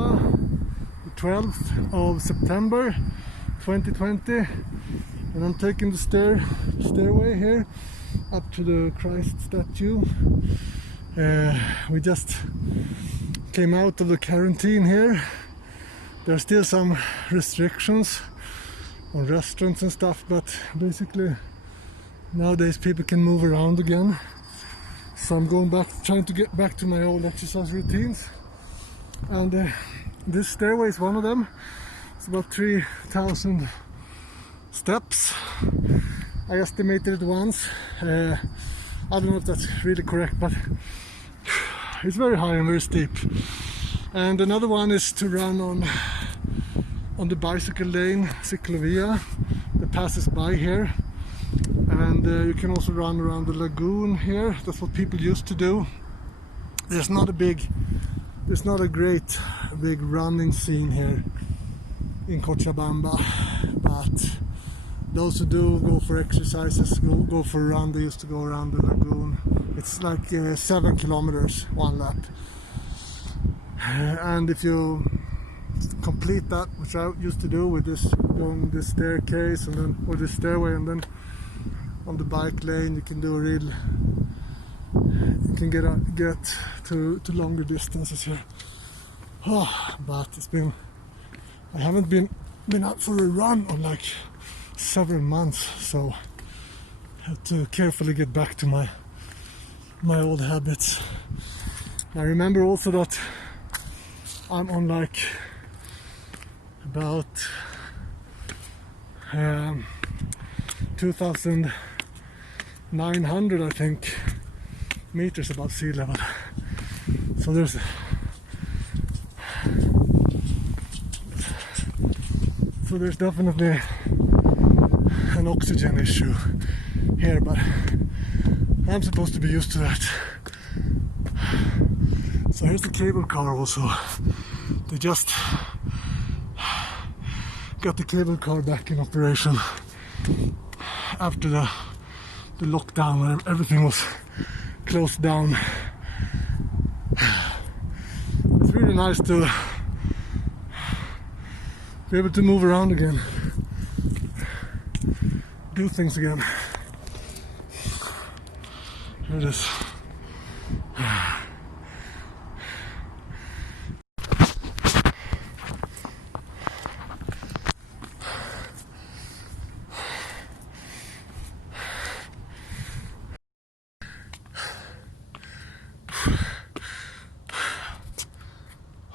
Cochabamba, the 12th of September 2020, and I'm taking the stairway here up to the Christ statue. We just came out of the quarantine here. There are still some restrictions on restaurants and stuff, but basically nowadays people can move around again. So I'm going back, trying to get back to my old exercise routines, and this stairway is one of them. It's about 3,000 steps. I estimated it once. I don't know if that's really correct, but it's very high and very steep. And another one is to run on the bicycle lane, ciclovia, that passes by here. And you can also run around the lagoon here. That's what people used to do. There's not a great big running scene here in Cochabamba, but those who do go for exercises, go for a run. They used to go around the lagoon. It's like 7 kilometers, one lap. And if you complete that, which I used to do with this, going this staircase and then, or this stairway, and then on the bike lane, you can do you can get to longer distances here. But I haven't been out for a run on like several months, so I have to carefully get back to my old habits. I remember also that I'm on like about 2,900, I think, meters above sea level. So there's definitely an oxygen issue here, but I'm supposed to be used to that. So here's the cable car also. They just got the cable car back in operation after the lockdown when everything was closed down. It's really nice to be able to move around again, do things again. Here it is.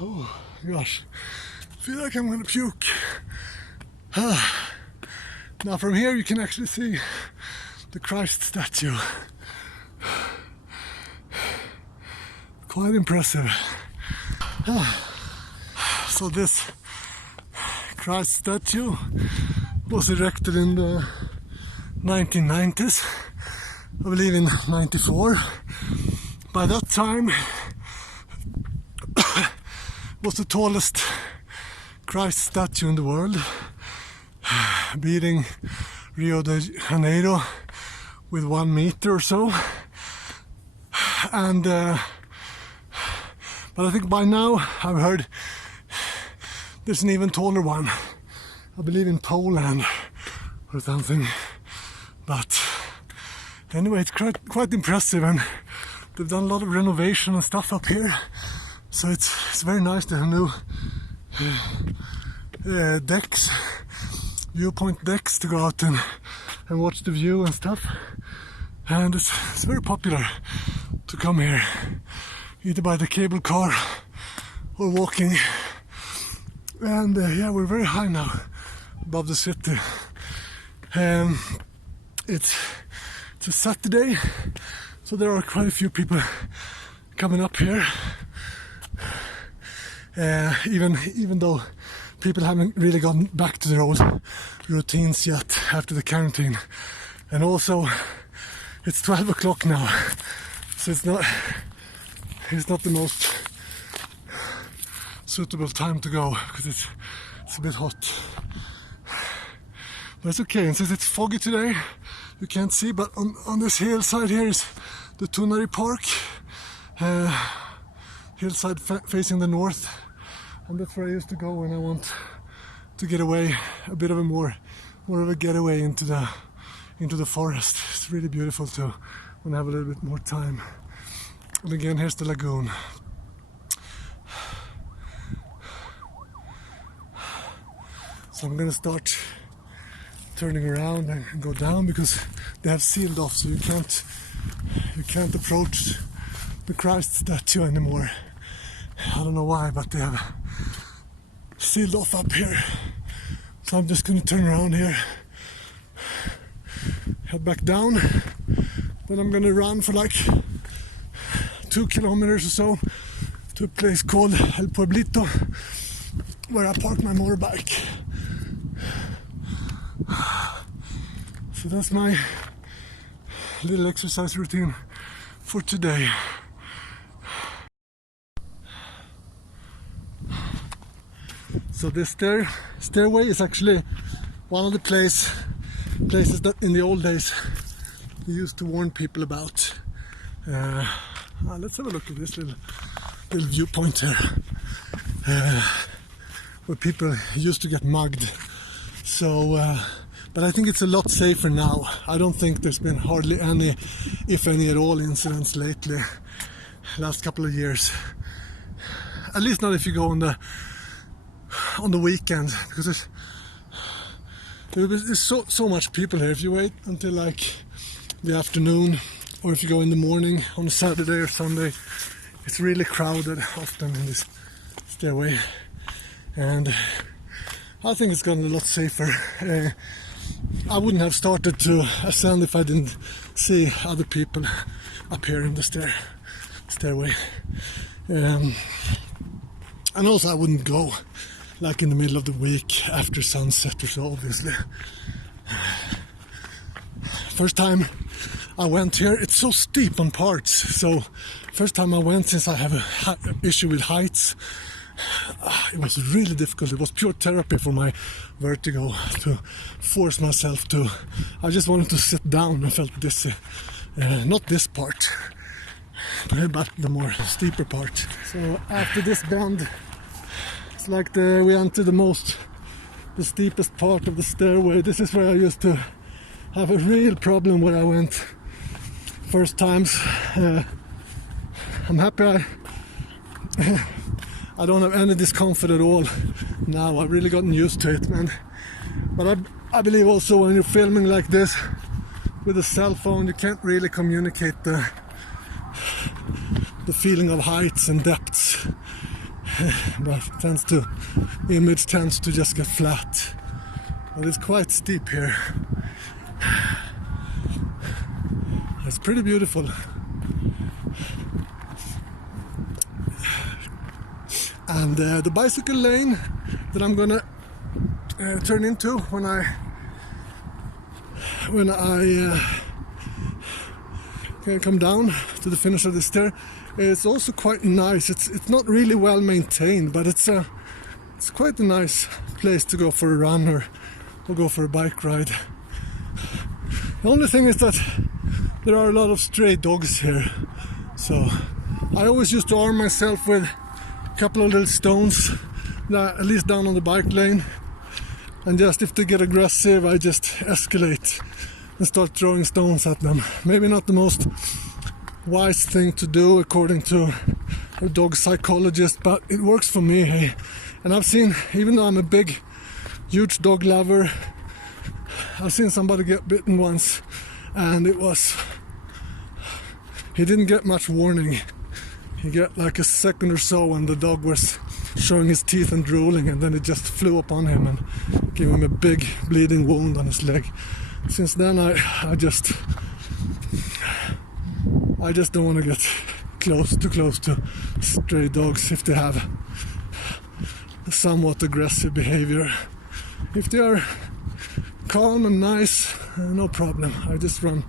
Oh gosh, I feel like I'm gonna puke. Now from here you can actually see the Christ statue. Quite impressive. So this Christ statue was erected in the 1990s, I believe in 94. By that time was the tallest Christ statue in the world, beating Rio de Janeiro with 1 meter or so. And but I think by now I've heard there's an even taller one, I believe in Poland or something. But anyway, it's quite impressive, and they've done a lot of renovation and stuff up here. So it's very nice to have new decks, viewpoint decks, to go out and watch the view and stuff. And it's very popular to come here, either by the cable car or walking. And yeah, we're very high now above the city. It's a Saturday, so there are quite a few people coming up here. Even though people haven't really gotten back to their old routines yet after the quarantine. And also it's 12 o'clock now, so it's not the most suitable time to go because it's a bit hot. But it's okay, and since it's foggy today you can't see, but on this hillside here is the Tunari Park, hillside facing the north and that's where I used to go when I want to get away, a bit of a more of a getaway into the forest. It's really beautiful too when I have a little bit more time. And again, here's the lagoon. So I'm gonna start turning around and go down because they have sealed off, so you can't approach the Christ statue anymore. I don't know why, but they have sealed off up here. So I'm just gonna turn around here, head back down, then I'm gonna run for like 2 kilometers or so to a place called El Pueblito, where I park my motorbike. So that's my little exercise routine for today. So this stairway is actually one of the places that in the old days we used to warn people about. Let's have a look at this little viewpoint here, where people used to get mugged. So, but I think it's a lot safer now. I don't think there's been hardly any, if any at all, incidents lately, last couple of years. At least not if you go on the weekend, because there's so much people here. If you wait until like the afternoon, or if you go in the morning on a Saturday or Sunday, it's really crowded often in this stairway, and I think it's gotten a lot safer. I wouldn't have started to ascend if I didn't see other people up here in the stairway. And also I wouldn't go like in the middle of the week after sunset or so, obviously. First time I went here, it's so steep on parts, so first time I went, since I have an issue with heights, it was really difficult. It was pure therapy for my vertigo to force myself to. I just wanted to sit down. I felt dizzy. Not this part, but the more steeper part. So after this bend, it's like we enter the steepest part of the stairway. This is where I used to have a real problem where I went first times. I'm happy I don't have any discomfort at all now. I've really gotten used to it, man. But I believe also when you're filming like this with a cell phone, you can't really communicate the feeling of heights and depths. But image tends to just get flat. But it's quite steep here. It's pretty beautiful. And the bicycle lane that I'm gonna turn into when I come down to the finish of the stair, it's also quite nice. It's not really well maintained, but it's quite a nice place to go for a run or go for a bike ride. The only thing is that there are a lot of stray dogs here, so I always used to arm myself with a couple of little stones, at least down on the bike lane, and just if they get aggressive, I just escalate and start throwing stones at them. Maybe not the most wise thing to do according to a dog psychologist, but it works for me. Hey. And I've seen, even though I'm a huge dog lover, I've seen somebody get bitten once, and he didn't get much warning. He got like a second or so, and the dog was showing his teeth and drooling, and then it just flew upon him and gave him a big bleeding wound on his leg. Since then I just don't want to get too close to stray dogs if they have somewhat aggressive behavior. If they are calm and nice, no problem. I just run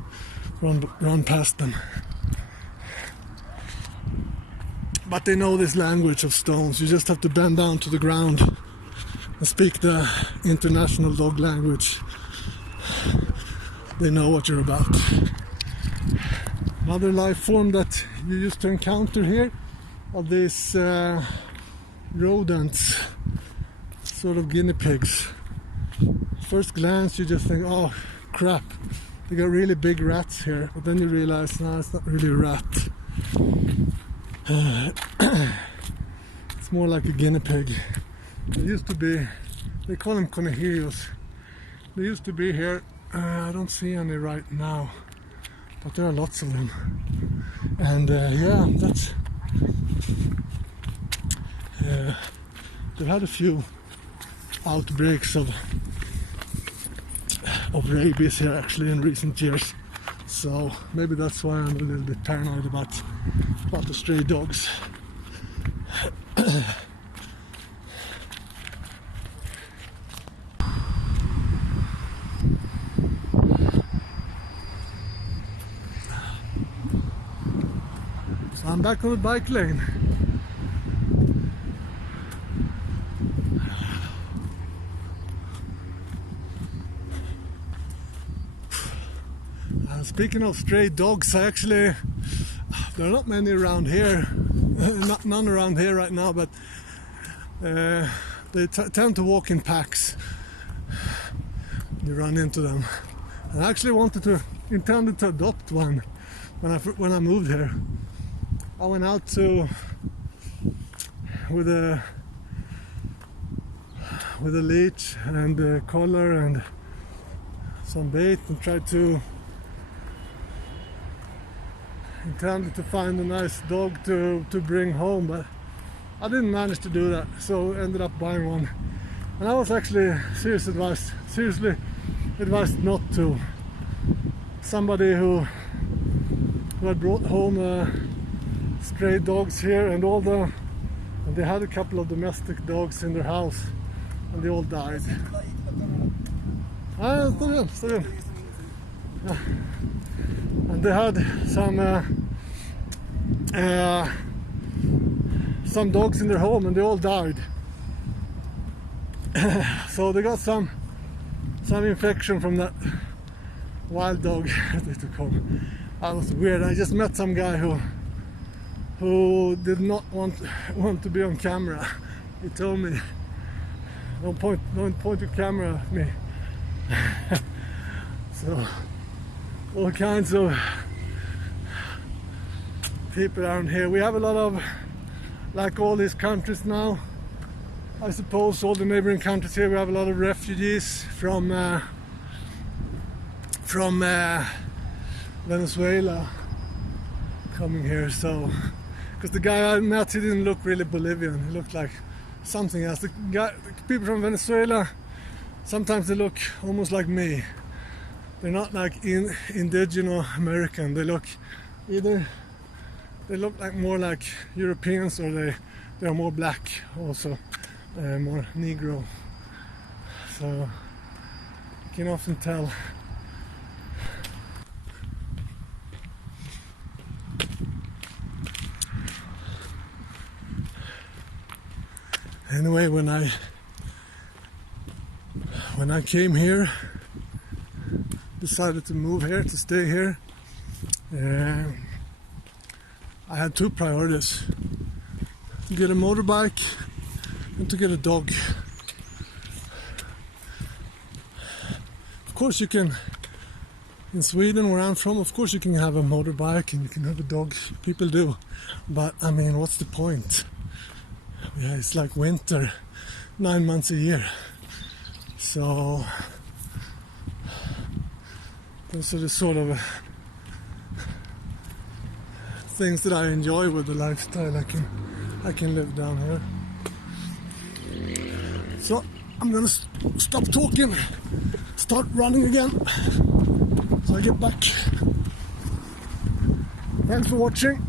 past them. But they know this language of stones. You just have to bend down to the ground and speak the international dog language. They know what you're about. Another life form that you used to encounter here are these rodents, sort of guinea pigs. First glance you just think, oh crap, they got really big rats here, but then you realize, no, it's not really a rat. It's more like a guinea pig. They used to be, they call them conejillos. They used to be here. I don't see any right now, but there are lots of them. And yeah, that's they've had a few outbreaks of rabies here actually in recent years, so maybe that's why I'm a little bit paranoid about the stray dogs. So I'm back on the bike lane. Speaking of stray dogs, there are not many around here, none around here right now, but they tend to walk in packs. You run into them. I actually intended to adopt one when I moved here. I went out with a leash and a collar and some bait and intended to find a nice dog to bring home, but I didn't manage to do that, so ended up buying one. And I was actually seriously advised not to. Somebody who had brought home stray dogs here, and they had a couple of domestic dogs in their house, and they all died. Still in. Yeah. And they had some dogs in their home, and they all died. So they got some infection from that wild dog they took home. That was weird. I just met some guy who did not want to be on camera. He told me, don't point your camera at me. So all kinds of people around here. We have a lot of, like all these countries now, I suppose all the neighboring countries here, we have a lot of refugees from Venezuela coming here. So, because the guy I met, he didn't look really Bolivian, he looked like something else. The people from Venezuela, sometimes they look almost like me. They're not like indigenous American. They look like more like Europeans, or they are more black also, more Negro. So you can often tell. Anyway, when I came here, decided to move here, to stay here, I had two priorities: to get a motorbike and to get a dog. Of course you can, in Sweden where I'm from, of course you can have a motorbike and you can have a dog, people do, but I mean, what's the point? Yeah, it's like winter, 9 months a year. So those are the sort of things that I enjoy with the lifestyle I can live down here. So I'm gonna stop talking, start running again, so I get back. Thanks for watching.